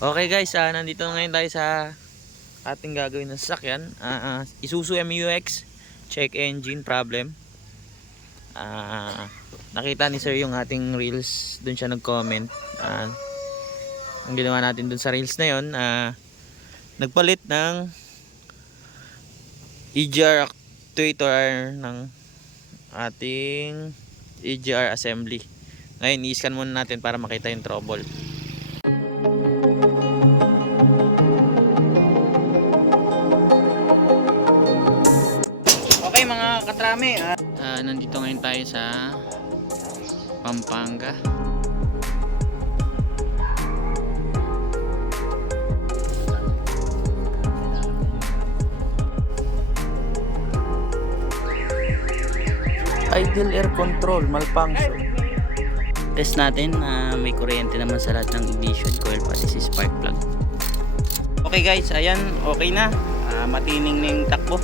Okay guys, nandito na ngayon tayo sa ating gagawin na sasakyan. Isuzu MUX check engine problem. Nakita ni sir yung ating reels, dun siya nag-comment. Ang ginawa natin dun sa reels na yun, nagpalit ng EGR actuator ng ating EGR assembly. Ngayon i-scan muna natin para makita yung trouble. Okay mga katrami, nandito ngayon tayo sa Pampanga. Idle air control malfunction. Test natin, may kuryente naman sa lahat ng ignition coil pati si spark plug. Okay guys, ayan, okay na. Matining na yung takbo.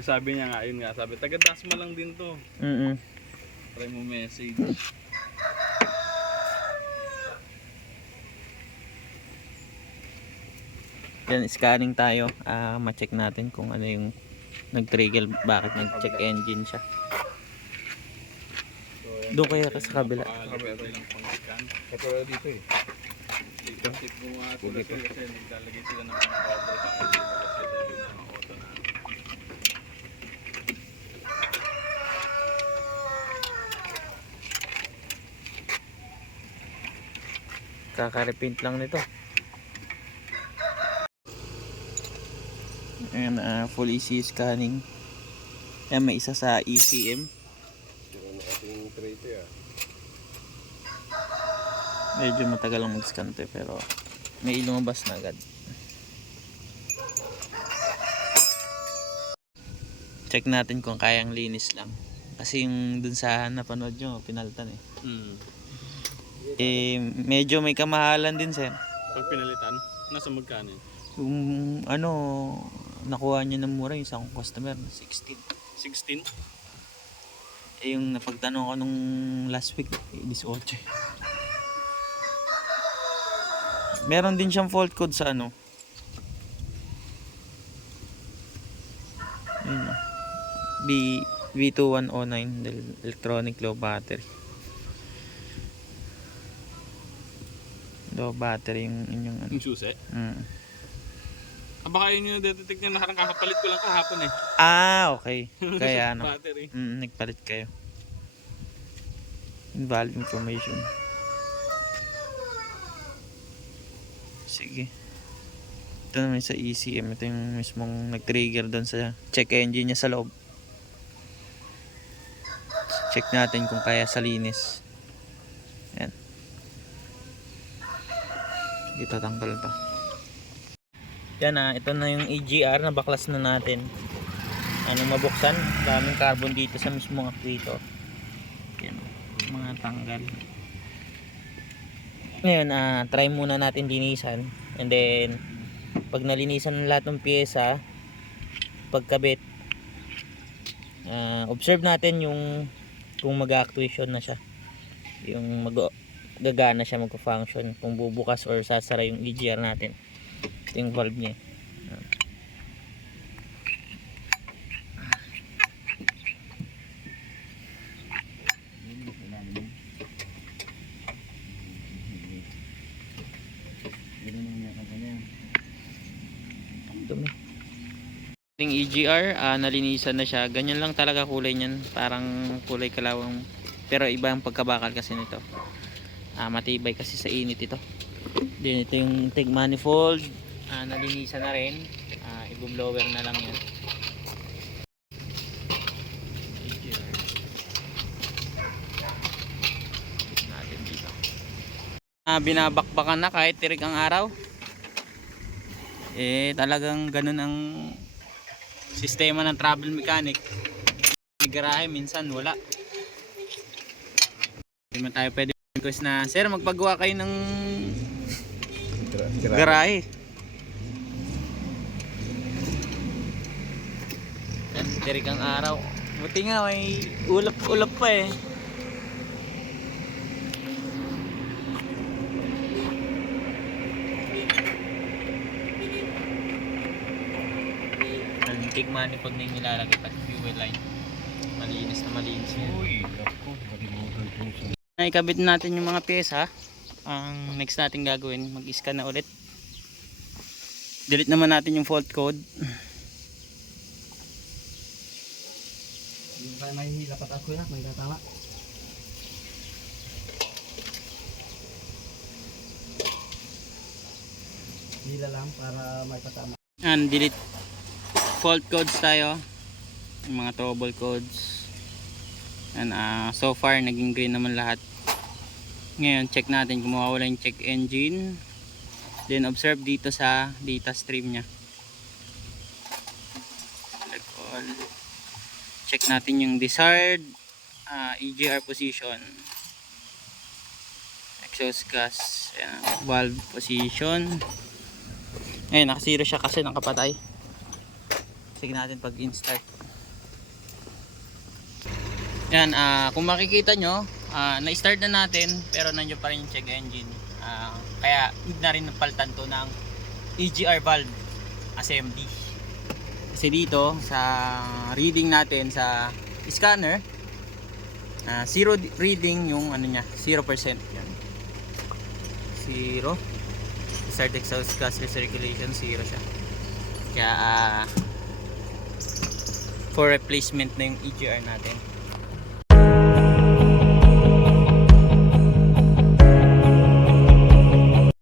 Sabi niya nga, yun nga, sabi, taga-dasma lang din to. Try mo message. Yan, scanning tayo. Ma-check natin kung ano yung nag-trigger, bakit nag-check engine siya. Doon kaya sa kabila. Kapero lang pang scan. Kapero dito eh. Dito. Tip mo nga sila kasi naglalagay sila ng pang-cover pa kasi yung mga auto na. Kaka-repaint lang nito. Ayan, full ECU scanning. Ayan, may isa sa ECM. Meron na kasing trade eh. Medyo matagal lang mag-scan to, pero may lumabas na agad. Check natin kung kayang linis lang. Kasi yung dun sa napanood nyo, pinalitan eh. Medyo may kamahalan din sir. Pag pinalitan, nasa magkano yun? Yung ano, nakuha niya ng mura yung isang customer na 16. 16? Yung napagtanong ko nung last week, 18. Meron din siyang fault code sa ano. Yun, V2109 electronic low battery. Low battery yung inyong ano. Yung susi? Baka yun yung detect niya, nakakapalit ko lang kahapon eh. Okay. Kaya ano. Battery. Nagpalit kayo. Invalid information. Sige. Ito naman sa ECM. Ito yung mismong nag-trigger doon sa check engine niya sa loob. Check natin kung kaya sa linis. Yan. Sige, tatanggal to. Yan ito na yung EGR na baklas na natin. Mabuksan. Daming carbon dito sa mismong actuator. Yan. Mga tanggal. Ngayon, try muna natin linisan. And then, pag nalinisan ng lahat ng pyesa, pagkabit, observe natin yung kung mag-actuation na siya. Yung gagana siya, mag-function. Kung bubukas or sasara yung EGR natin. Ito yung valve niya. Dumi. Yung EGR, nalinisan na siya. Ganyan lang talaga kulay niyan. Parang kulay kalawang. Pero iba ang pagkabakal kasi nito. Matibay kasi sa init ito. Then ito yung intake manifold. Nalinisan na rin. I-blower na lang yan. Natin dito. Binabakbakan na kahit tirik ang araw. Talagang ganun ang sistema ng travel mechanic. May garahe, minsan wala. Hindi man tayo pwede request na, sir, magpagawa kayo ng garahe. Tirik ang araw. Buti nga may ulap-ulap pa eh. plastic manifold na yung nilalagay pati fuel line. Malinis na malinis yan. Uy, naku, malimutan ko sa... Naikabit natin yung mga pyesa. Ang next natin gagawin, mag-scan na ulit. Delete naman natin yung fault code. Yung kaya may lapat ako na, may tama. Hila lang para may patama. And delete fault codes tayo. Yung mga trouble codes. And so far naging green naman lahat. Ngayon check natin kung mawawala yung check engine. Then observe dito sa data stream nya. Select all. Check natin yung desired EGR position. Exhaust gas. Ayan, valve position. Ngayon nakasiro siya kasi nakapatay. Sige natin pag in-start. Yan, kung makikita nyo, na-start na natin pero nandiyan pa rin yung check engine. Kaya need na rin napalitan to ng EGR valve assembly. Kasi dito sa reading natin sa scanner, zero reading yung ano niya, 0%. Yan. 0. Start exhaust gas recirculation, 0 siya. Kaya for replacement na yung EGR natin.